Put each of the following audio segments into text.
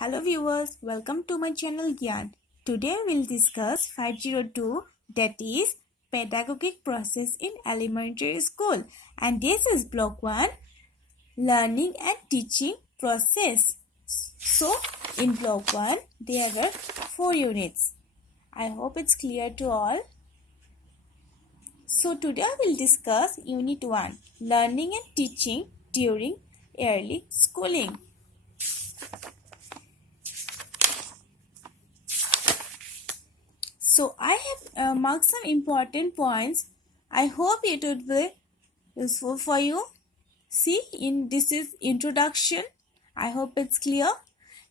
Hello viewers, welcome to my channel Gyan. Today we'll discuss 502, that is pedagogic process in elementary school, and this is block 1, learning and teaching process. So in block 1 there were 4 units. I hope it's clear to all. So today we'll discuss unit 1, learning and teaching during early schooling. So I have marked some important points. I hope it would be useful for you. See, this is introduction. I hope it's clear.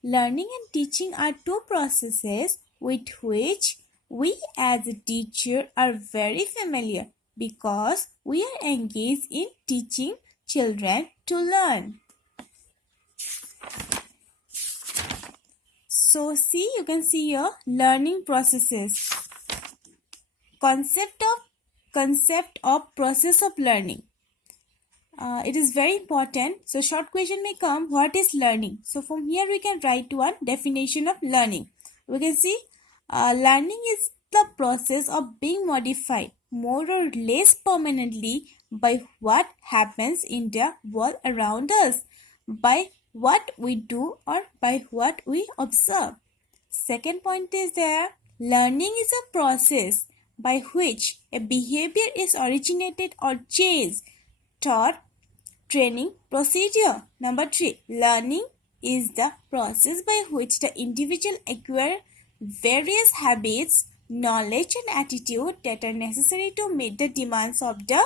Learning and teaching are two processes with which we as a teacher are very familiar because we are engaged in teaching children to learn. So see, you can see here learning processes. Concept of process of learning. It is very important. So short question may come, what is learning? So from here we can write one definition of learning. We can see learning is the process of being modified more or less permanently by what happens in the world around us, by what we do or by what we observe. Second point is there, learning is a process by which a behavior is originated or changed, taught, training, procedure. Number 3, learning is the process by which the individual acquire various habits, knowledge and attitude that are necessary to meet the demands of the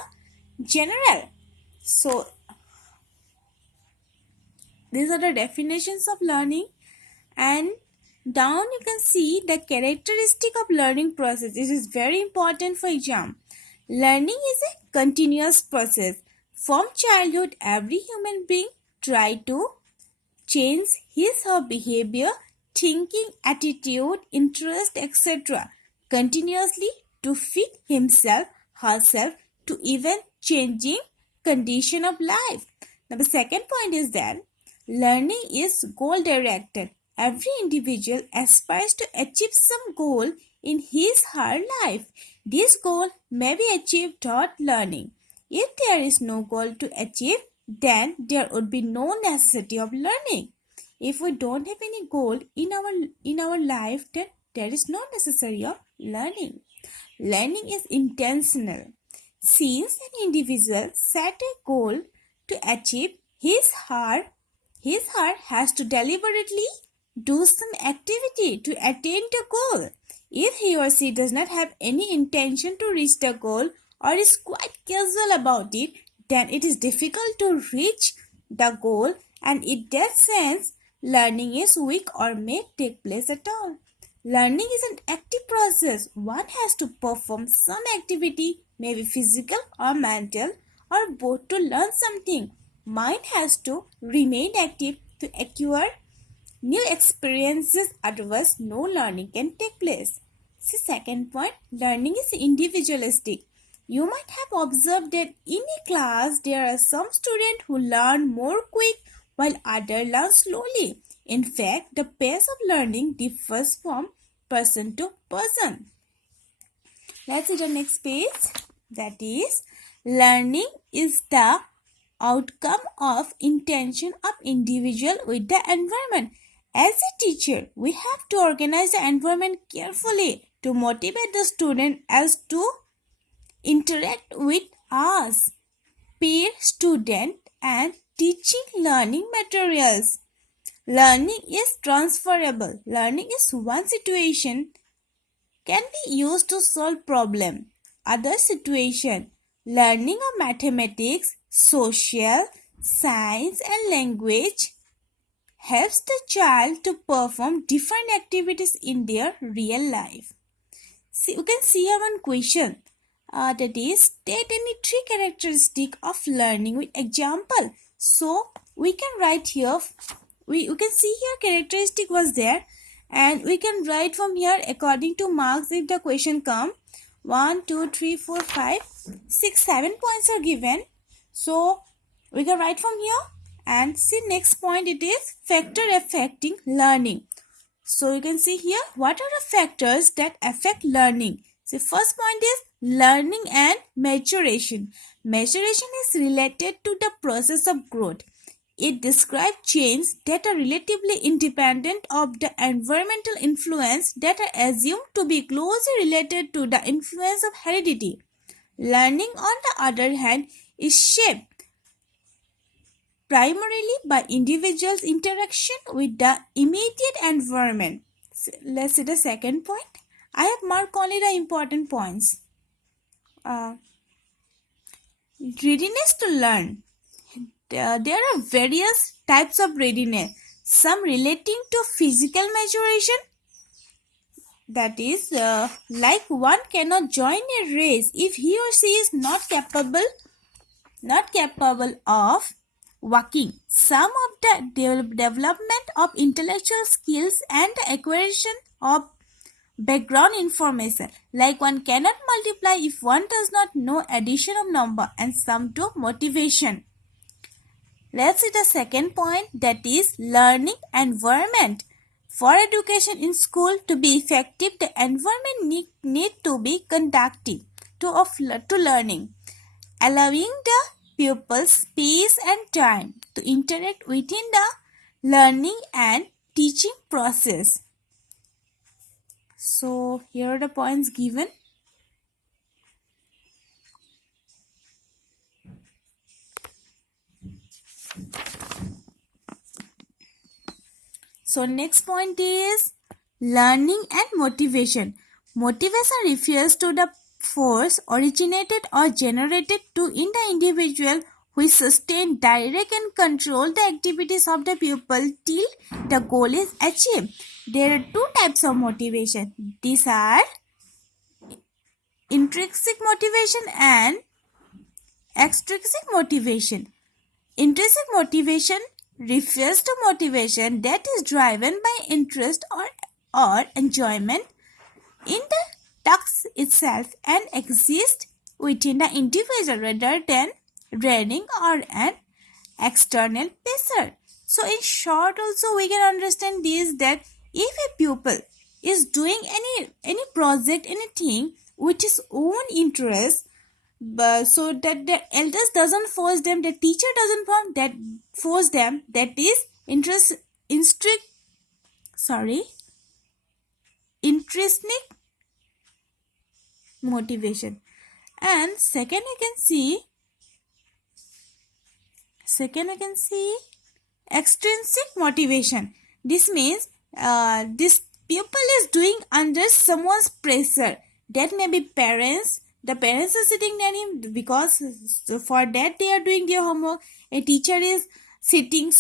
general. So these are the definitions of learning, and down you can see the characteristic of learning process. This is very important for exam. Learning is a continuous process. From childhood, every human being tries to change his or her behavior, thinking, attitude, interest, etc. continuously to fit himself, herself to even changing condition of life. Now the second point is that learning is goal directed. Every individual aspires to achieve some goal in his or her life. This goal may be achieved through learning. If there is no goal to achieve, then there would be no necessity of learning. If we don't have any goal in our life, then there is no necessity of learning. Learning is intentional. Since an individual set a goal to achieve, his or her has to deliberately do some activity to attain the goal. If he or she does not have any intention to reach the goal or is quite casual about it, then it is difficult to reach the goal, and in that sense, learning is weak or may take place at all. Learning is an active process. One has to perform some activity, maybe physical or mental or both, to learn something. Mind has to remain active to acquire new experiences, otherwise no learning can take place. See, second point, learning is individualistic. You might have observed that in a class there are some students who learn more quick while others learn slowly. In fact, the pace of learning differs from person to person. Let's see the next page. That is, learning is the outcome of intention of individual with the environment. As a teacher, we have to organize the environment carefully to motivate the student as to interact with us, peer, student, and teaching learning materials. Learning is transferable. Learning is one situation can be used to solve problem. Other situation, learning of mathematics, social, science, and language helps the child to perform different activities in their real life. See, you can see here one question. That is, state any 3 characteristics of learning with example. So we can write here, you can see here characteristic was there, and we can write from here according to marks. If the question come, 1, 2, 3, 4, 5, 6, 7 points are given. So we can write from here, And see, next point, it is factor affecting learning. So you can see here, what are the factors that affect learning? So first point is learning and maturation. Maturation is related to the process of growth. It describes changes that are relatively independent of the environmental influence that are assumed to be closely related to the influence of heredity. Learning, on the other hand, is shaped primarily by individuals' interaction with the immediate environment. So let's see the second point. I have marked only the important points. Readiness to learn. There are various types of readiness. Some relating to physical maturation. That is, like one cannot join a race if he or she is not capable of walking. Some of the development of intellectual skills and the acquisition of background information, like one cannot multiply if one does not know addition of number, and some to motivation. Let's see the second point, that is learning environment. For education in school to be effective, the environment need to be conducive to learning, allowing the pupils space and time to interact within the learning and teaching process. So here are the points given. So next point is learning and motivation. Motivation refers to the force originated or generated to in the individual which sustain, direct and control the activities of the pupil till the goal is achieved. There are two types of motivation. These are intrinsic motivation and extrinsic motivation. Intrinsic motivation refers to motivation that is driven by interest or enjoyment in the task itself and exists within the individual rather than draining or an external pressure. So in short also we can understand this, that if a pupil is doing any project, anything with his own interest, but so that the elders doesn't force them, the teacher doesn't force them, that is intrinsic motivation. And second I can see extrinsic motivation. This means this pupil is doing under someone's pressure. That may be parents. The parents are sitting near him because for that they are doing their homework. A teacher is sitting,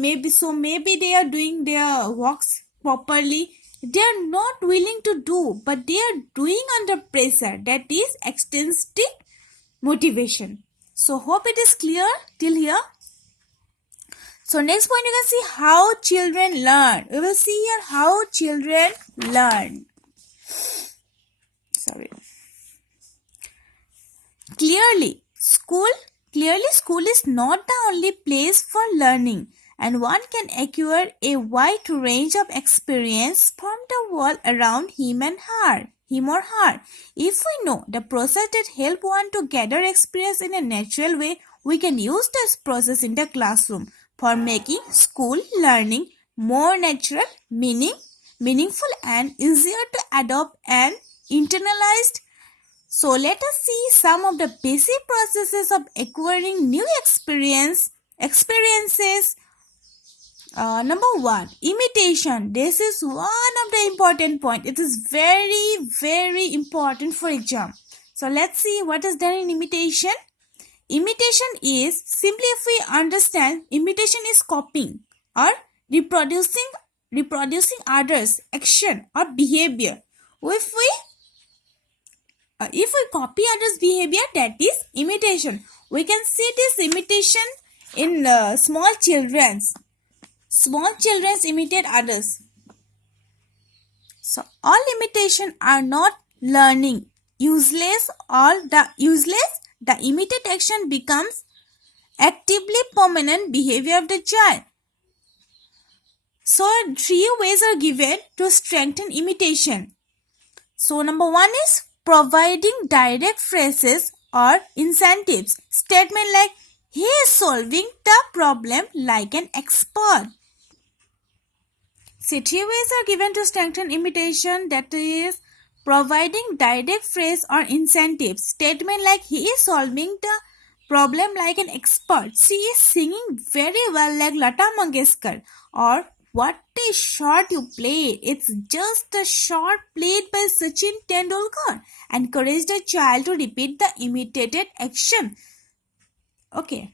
maybe they are doing their works properly. They are not willing to do, but they are doing under pressure. That is extrinsic motivation. So hope it is clear till here. So next point, you can see how children learn. We will see here how children learn. Clearly, school is not the only place for learning, and one can acquire a wide range of experience from the world around him or her. If we know the process that help one to gather experience in a natural way, we can use this process in the classroom for making school learning more natural, meaningful and easier to adopt and internalize. So let us see some of the basic processes of acquiring new experiences. Number one, imitation. This is one of the important point. It is very, very important for exam. So let's see what is done in imitation. Imitation is, simply if we understand, imitation is copying or reproducing others' action or behavior. If we copy others' behavior, that is imitation. We can see this imitation in small children. Small children imitate others. So all imitation are not learning. The imitate action becomes actively permanent behavior of the child. So 3 ways are given to strengthen imitation. So number 1 is providing direct phrases or incentives. Statement like, he is solving the problem like an expert. See, 3 ways are given to strengthen imitation, that is providing direct phrase or incentives. Statement like, he is solving the problem like an expert. She is singing very well like Lata Mangeshkar. Or, what a shot you played. It's just a shot played by Sachin Tendulkar. Encourage the child to repeat the imitated action. Okay.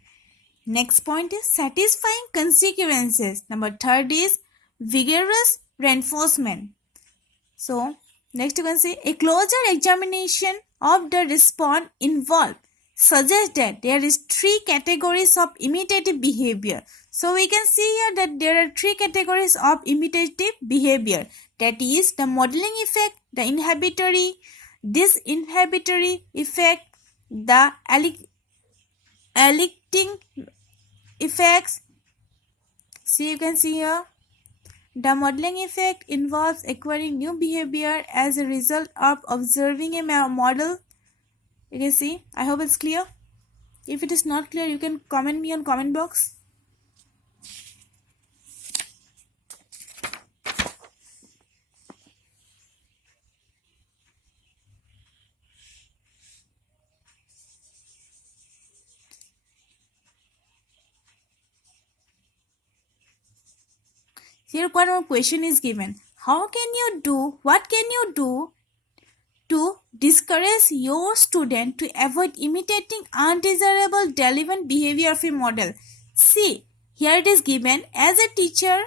Next point is satisfying consequences. Number 3 is vigorous reinforcement. So, next you can see a closer examination of the response involved suggests that there is 3 categories of imitative behavior. So, we can see here that there are 3 categories of imitative behavior. That is the modeling effect, the inhibitory, disinhibitory effect, the elicting effects. See, you can see here. The modeling effect involves acquiring new behavior as a result of observing a model. You can see. I hope it's clear. If it is not clear, you can comment me on comment box. Here one more question is given. What can you do to discourage your student to avoid imitating undesirable relevant behavior of a model? See, here it is given. As a teacher,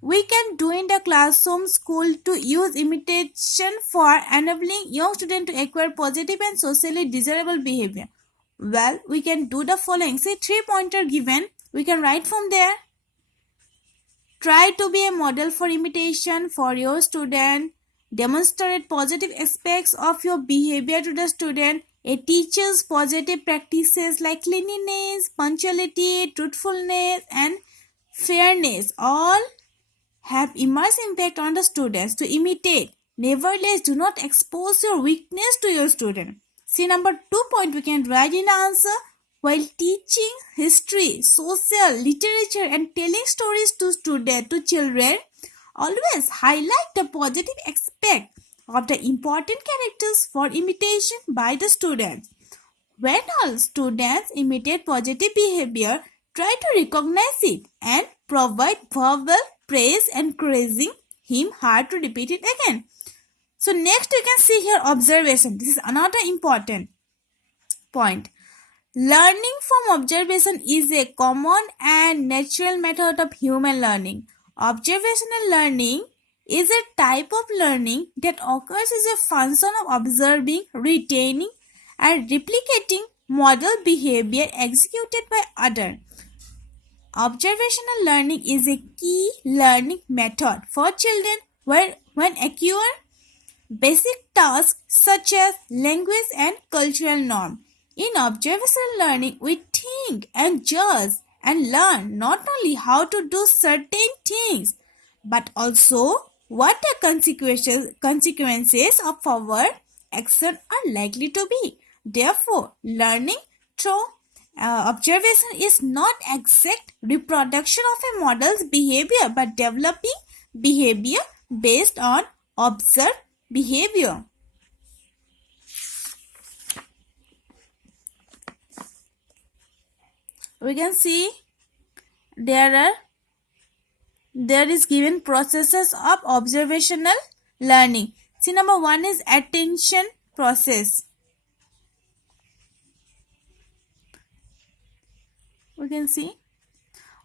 we can do in the classroom school to use imitation for enabling young students to acquire positive and socially desirable behavior. Well, we can do the following. See, 3 pointer given. We can write from there. Try to be a model for imitation for your student. Demonstrate positive aspects of your behavior to the student. A teacher's positive practices like cleanliness, punctuality, truthfulness, and fairness all have immense impact on the students to imitate. Nevertheless, do not expose your weakness to your student. See, number 2 point we can write in the answer. While teaching history, social, literature, and telling stories to children, always highlight the positive aspect of the important characters for imitation by the students. When all students imitate positive behavior, try to recognize it and provide verbal praise, encouraging him hard to repeat it again. So next you can see here observation. This is another important point. Learning from observation is a common and natural method of human learning. Observational learning is a type of learning that occurs as a function of observing, retaining, and replicating model behavior executed by others. Observational learning is a key learning method for children when acquire basic tasks such as language and cultural norms. In observational learning, we think and judge and learn not only how to do certain things, but also what the consequences of our action are likely to be. Therefore, learning through observation is not exact reproduction of a model's behavior, but developing behavior based on observed behavior. We can see there is given processes of observational learning. See, number 1 is attention process. We can see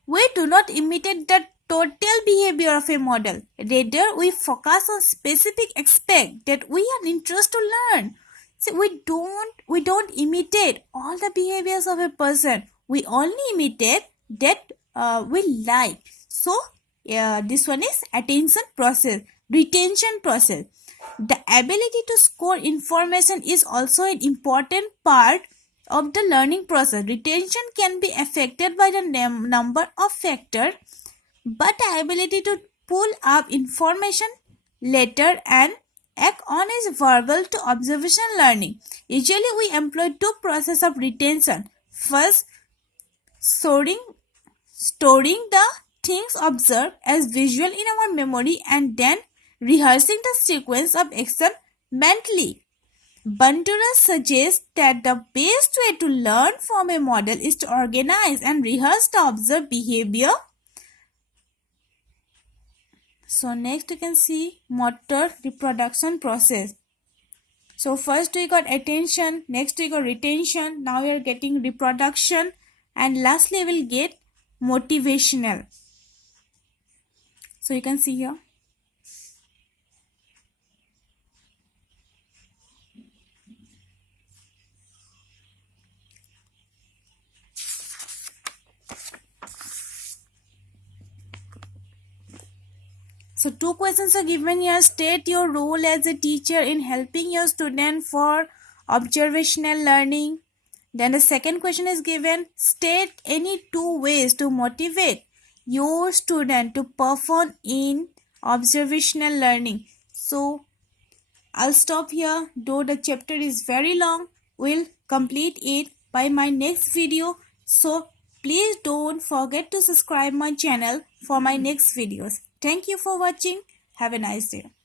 we do not imitate the total behavior of a model. Rather, we focus on specific aspects that we are interested to learn. See, we don't imitate all the behaviors of a person. We only imitate that we like. So, this one is attention process, retention process. The ability to score information is also an important part of the learning process. Retention can be affected by the number of factors, but the ability to pull up information later and act on is verbal to observational learning. Usually we employ two processes of retention. First, storing the things observed as visual in our memory and then rehearsing the sequence of action mentally. Bandura suggests that the best way to learn from a model is to organize and rehearse the observed behavior. So next you can see motor reproduction process. So first we got attention, next we got retention, now we are getting reproduction, and lastly we will get motivational. So you can see here. So two questions are given here. State your role as a teacher in helping your student for observational learning. Then the second question is given. State any two ways to motivate your student to perform in observational learning. So I'll stop here. Though the chapter is very long, we'll complete it by my next video. So please don't forget to subscribe my channel for my next videos. Thank you for watching. Have a nice day.